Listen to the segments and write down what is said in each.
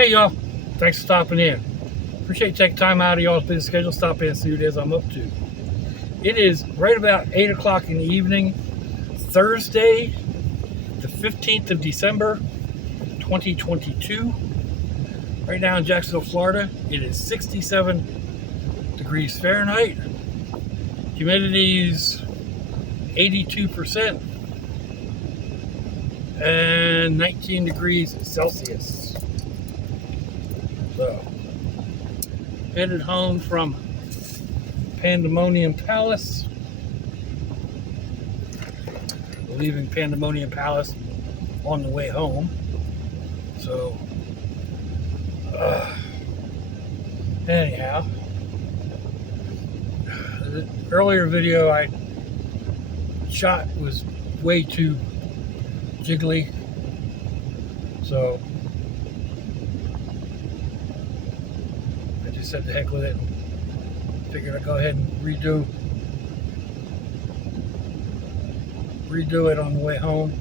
Hey y'all, thanks for stopping in. Appreciate you taking time out of y'all's busy schedule. Stop in and see what it is I'm up to. It is right about 8 o'clock in the evening, Thursday, the 15th of December, 2022. Right now in Jacksonville, Florida, it is 67 degrees Fahrenheit. Humidity's 82% and 19 degrees Celsius. So, headed home from Pandemonium Palace. Leaving Pandemonium Palace on the way home. So, anyhow, the earlier video I shot was way too jiggly, so I just said the heck with it and figured I'd go ahead and redo it on the way home.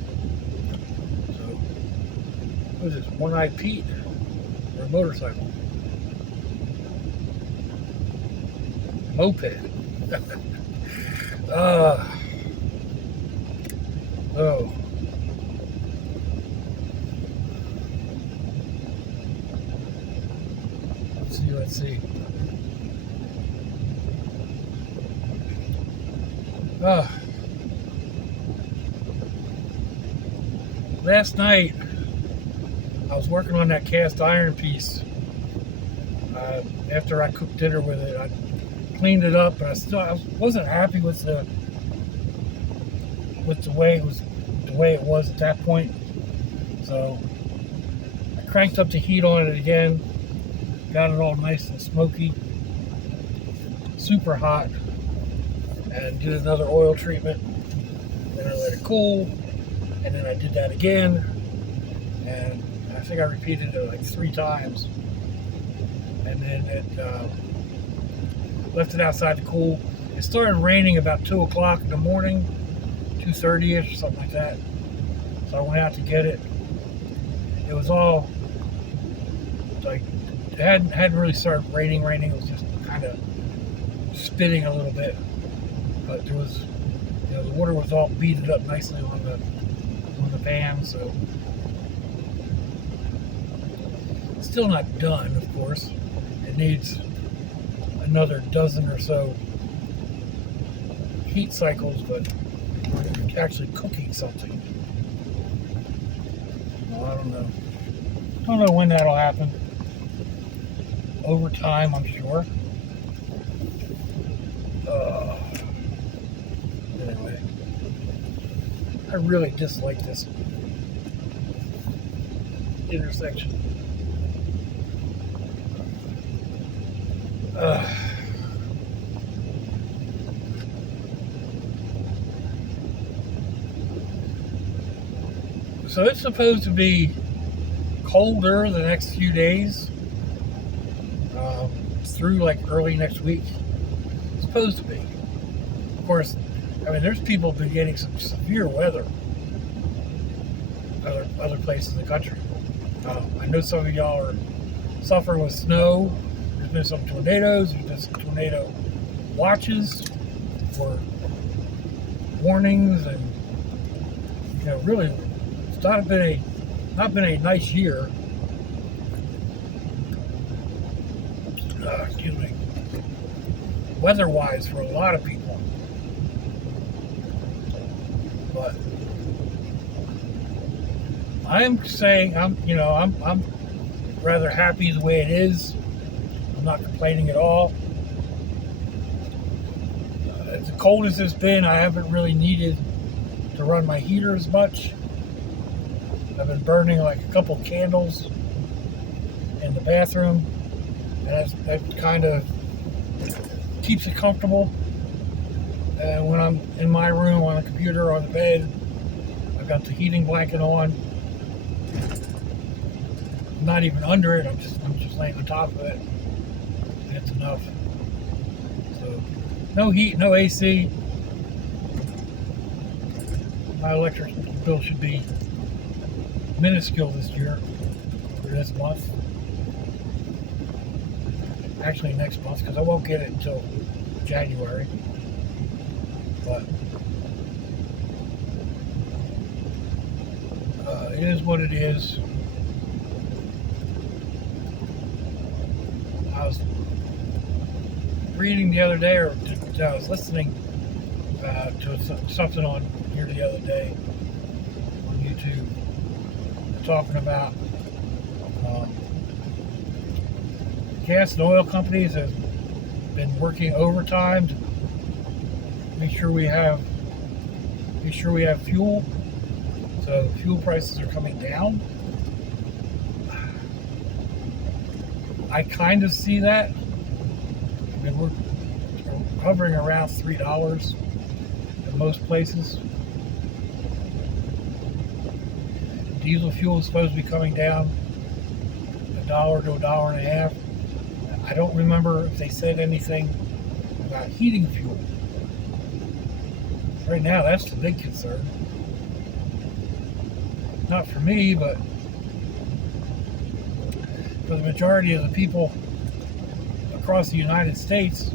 So, what is this, One-Eyed Pete or a motorcycle? Moped. Oh. Let's see. Last night, I was working on that cast iron piece. After I cooked dinner with it, I cleaned it up, but I wasn't happy with the way it was at that point. So I cranked up the heat on it again, got it all nice and smoky, super hot, and did another oil treatment. Then I let it cool, and then I did that again, and I think I repeated it like 3 times, and then it left it outside to cool. It started raining about 2 o'clock in the morning, 2:30ish or something like that. So I went out to get it. It was all like, it hadn't really started raining. It was just kind of spitting a little bit, but there was, the water was all beaded up nicely on the pan. So it's still not done, of course. It needs another dozen or so heat cycles, but actually cooking something, well, I don't know when that'll happen. Over time, I'm sure. Anyway, I really dislike this intersection. So it's supposed to be colder the next few days, through like early next week. It's supposed to be. Of course, I mean, there's people been getting some severe weather other places in the country. I know some of y'all are suffering with snow. There's been some tornadoes. There's been some tornado watches or warnings, and really, it's not been a nice year. Excuse me. Weather-wise, for a lot of people, but I'm saying I'm rather happy the way it is. I'm not complaining at all. As cold as it's been, I haven't really needed to run my heater as much. I've been burning like a couple candles in the bathroom, and that kind of keeps it comfortable. And when I'm in my room on the computer or on the bed, I've got the heating blanket on. I'm not even under it. I'm just laying on top of it. That's enough. So no heat, no AC. My electric bill should be minuscule this year, or this month. actually next month, because I won't get it until January. But it is what it is. I was reading the other day, or I was listening to something on here the other day on YouTube, talking about gas and oil companies have been working overtime to make sure we have fuel. So fuel prices are coming down. I kind of see that. I mean, we're hovering around $3 in most places. Diesel fuel is supposed to be coming down $1 to $1.50. I don't remember if they said anything about heating fuel. Right now, that's the big concern. Not for me, but for the majority of the people across the United States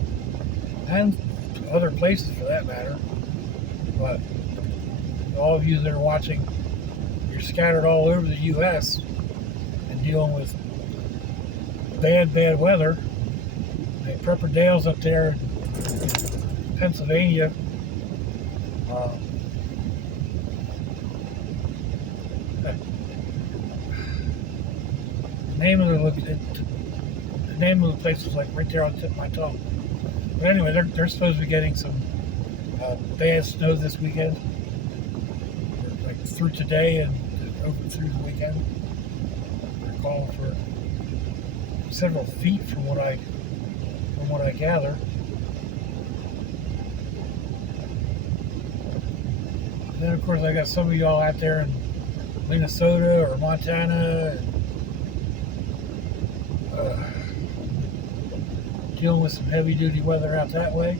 and other places for that matter. But all of you that are watching, you're scattered all over the U.S. and dealing with bad weather. Like Prepper Dale's up there in Pennsylvania. The name of the place was like right there on the tip of my tongue. But anyway, they're supposed to be getting some bad snow this weekend, like through today and over through the weekend. They're calling for several feet from what I gather. And then of course I got some of y'all out there in Minnesota or Montana and, dealing with some heavy duty weather out that way.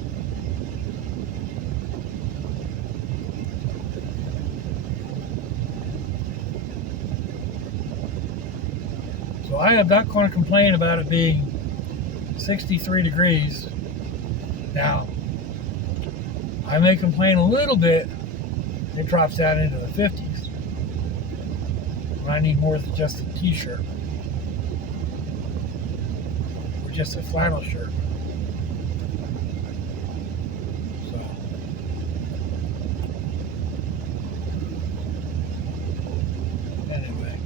So I am not going to complain about it being 63 degrees. Now, I may complain a little bit if it drops down into the 50s. When I need more than just a t-shirt. Or just a flannel shirt. So. Anyway.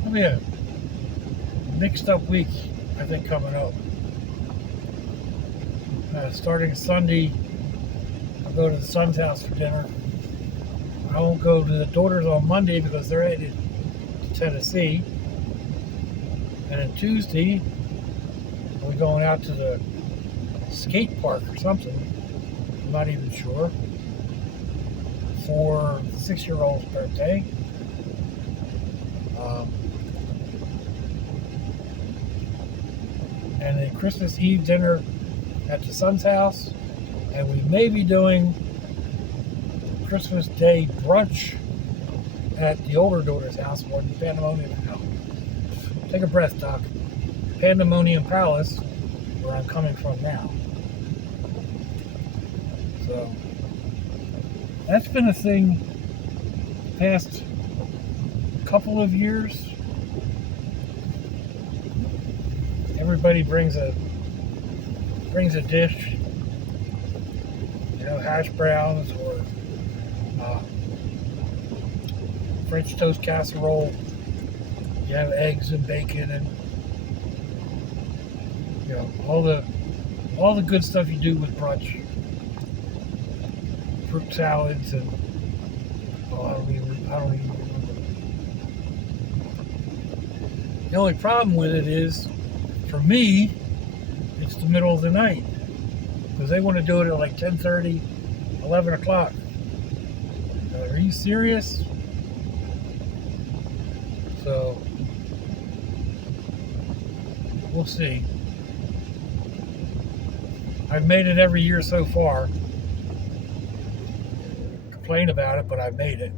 It'll be a mixed up week, I think, coming up. Starting Sunday, I'll go to the son's house for dinner. I won't go to the daughters on Monday because they're headed to Tennessee. And then Tuesday, we're going out to the skate park or something. I'm not even sure. For the 6-year-old's birthday. And then Christmas Eve dinner at the son's house, and we may be doing Christmas Day brunch at the older daughter's house, or the Pandemonium Palace. Take a breath, Doc. Pandemonium Palace, where I'm coming from now. So that's been a thing the past couple of years. Everybody brings a dish, you know, hash browns or French toast casserole. You have eggs and bacon and, you know, all the good stuff you do with brunch. Fruit salads and I don't even remember. The only problem with it is, for me, it's the middle of the night, because they want to do it at like 10:30, 11 o'clock. Are you serious? So, we'll see. I've made it every year so far. complain about it, but I made it.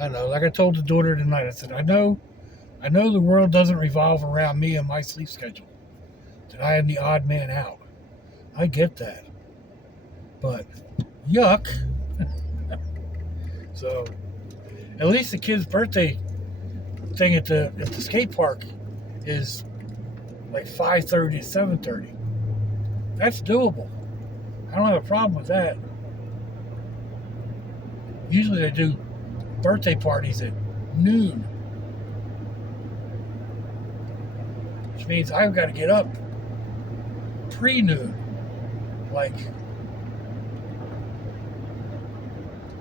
I know, like I told the daughter tonight, I said, I know the world doesn't revolve around me and my sleep schedule. That I am the odd man out. I get that. But yuck. So at least the kid's birthday thing at the skate park is like 5:30 to 7:30. That's doable. I don't have a problem with that. Usually they do birthday parties at noon, which means I've got to get up pre-noon, like,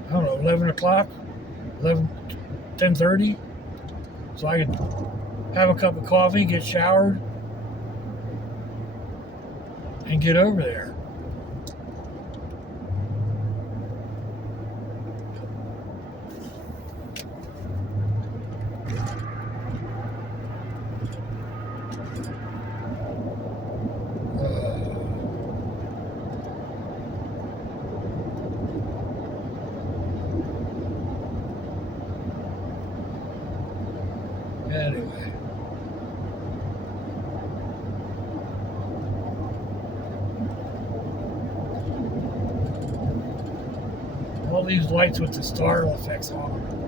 I don't know, 11 o'clock, 10:30, so I can have a cup of coffee, get showered, and get over there. Anyway. All these lights with the star effects on them.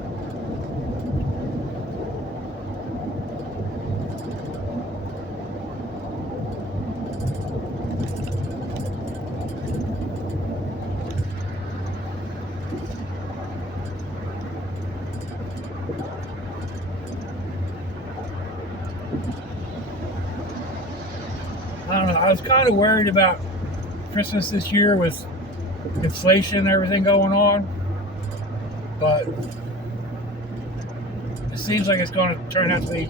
I don't know. I was kind of worried about Christmas this year with inflation and everything going on, but it seems like it's going to turn out to be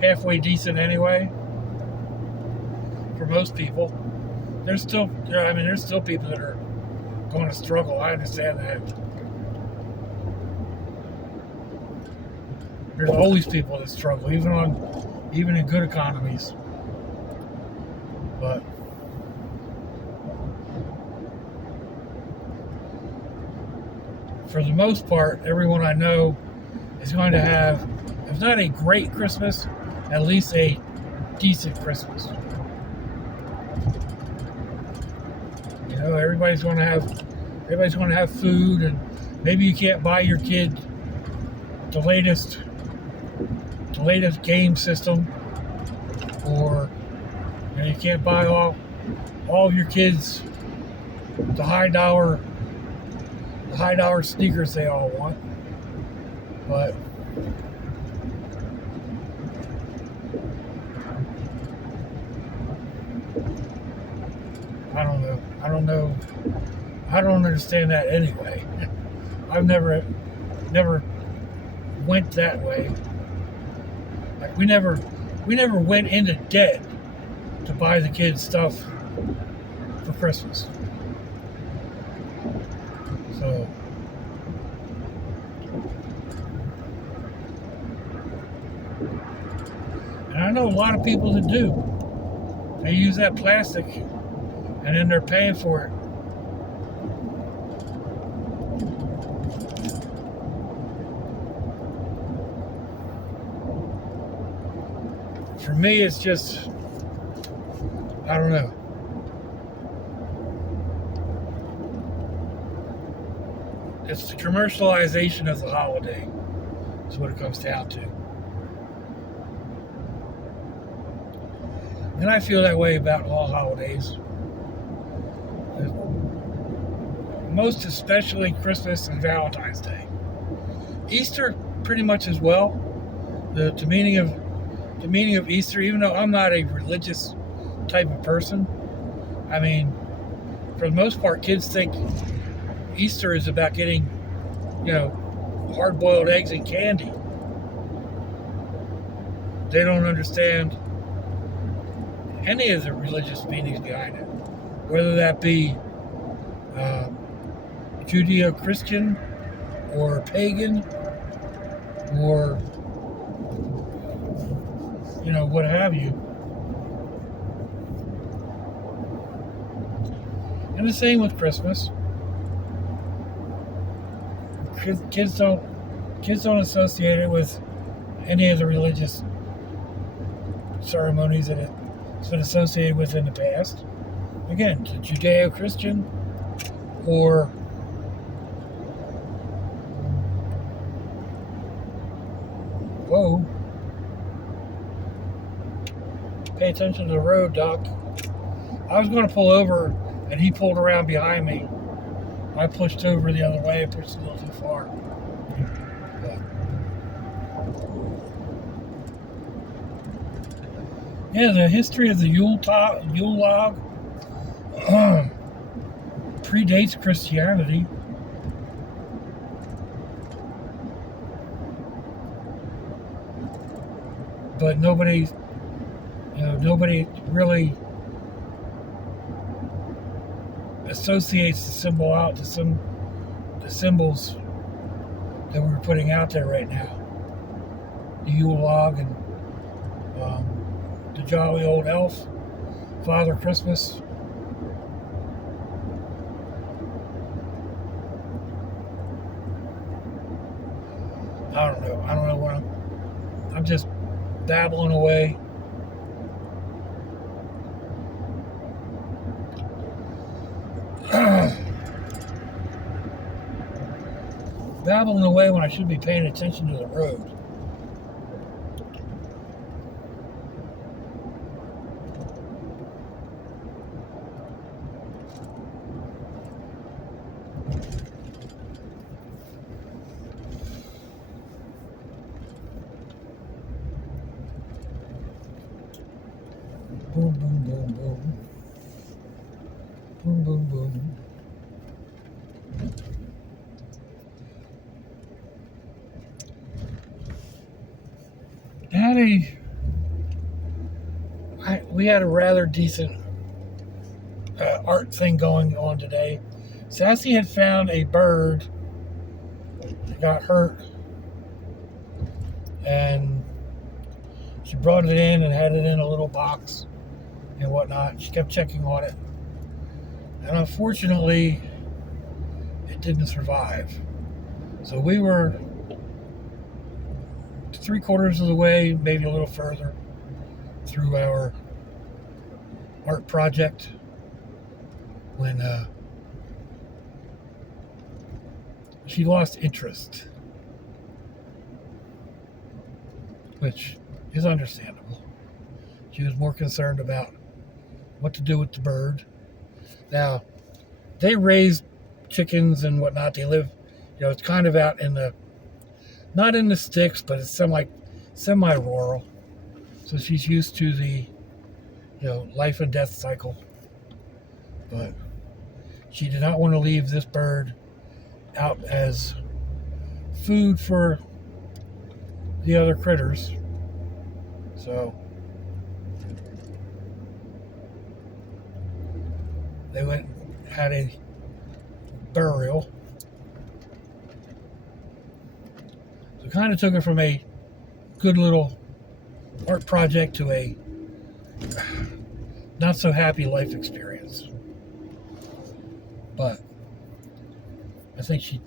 halfway decent anyway for most people. There's still people that are going to struggle. I understand that. There's always people that struggle, even in good economies. But for the most part, everyone I know is going to have, if not a great Christmas, at least a decent Christmas. You know, everybody's going to have food, and maybe you can't buy your kid the latest game system, or you can't buy all of your kids the high dollar sneakers they all want. But I don't know. I don't understand that anyway. I've never went that way. Like we never went into debt to buy the kids stuff for Christmas. So and I know a lot of people that do. They use that plastic and then they're paying for it. For me, it's just, I don't know. It's the commercialization of the holiday is what it comes down to. And I feel that way about all holidays. Most especially Christmas and Valentine's Day. Easter pretty much as well. The meaning of Easter, even though I'm not a religious type of person, I mean, for the most part, kids think Easter is about getting, hard-boiled eggs and candy. They don't understand any of the religious meanings behind it, whether that be Judeo-Christian or pagan or what have you. And the same with Christmas. Kids don't associate it with any of the religious ceremonies that it's been associated with in the past. Again, the Judeo-Christian or whoa. Pay attention to the road, Doc. I was going to pull over and he pulled around behind me. I pushed over the other way, pushed a little too far. But, yeah, the history of the Yule log predates Christianity. But nobody really associates the symbol out to the symbols that we're putting out there right now. The Yule log and the jolly old elf, Father Christmas. I don't know what I'm just babbling away. Babbling away when I should be paying attention to the road. Boom, boom, boom, boom. Boom, boom, boom. We had a rather decent art thing going on today. Sassy had found a bird that got hurt, and she brought it in and had it in a little box and whatnot. She kept checking on it, and unfortunately, it didn't survive. So we were 3/4 of the way, maybe a little further, through our art project when she lost interest, which is understandable. She was more concerned about what to do with the bird. Now, they raise chickens and whatnot. They live, it's kind of out in the, not in the sticks, but it's semi-rural. So she's used to the, life and death cycle. But she did not want to leave this bird out as food for the other critters. So they went and had a burial. So kind of took it from a good little art project to a not so happy life experience. But I think she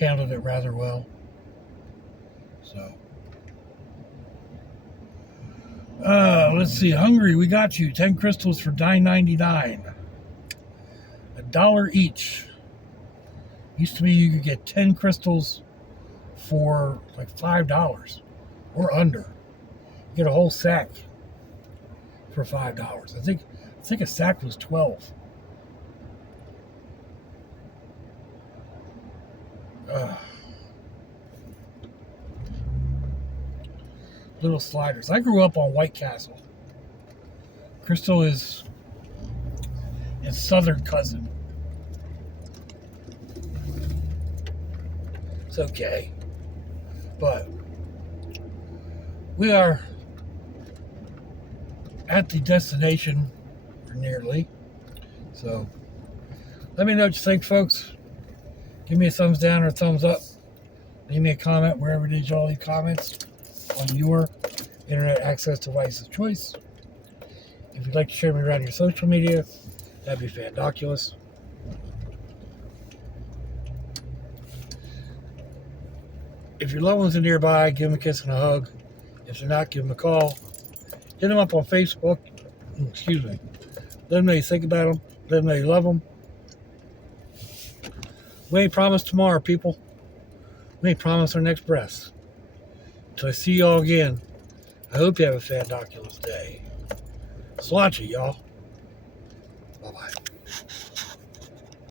handled it rather well. So let's see. Hungry, we got you 10 crystals for $9.99. $1 each. Used to be you could get 10 crystals for like $5 or under. You get a whole sack for $5. I think a sack was 12. Little sliders. I grew up on White Castle. Crystal is its southern cousin. It's okay. But we are at the destination, or nearly. So let me know what you think, folks. Give me a thumbs down or a thumbs up. Leave me a comment wherever it is you all leave comments on your internet access device of choice. If you'd like to share me around your social media, that'd be fandoculous. If your loved ones are nearby, give them a kiss and a hug. If they're not, give them a call. Hit them up on Facebook. Excuse me. Let them know you think about them. Let them know you love them. We ain't promised tomorrow, people. We ain't promised our next breath. Until I see y'all again, I hope you have a fantabulous day. Sláinte, y'all. Bye-bye.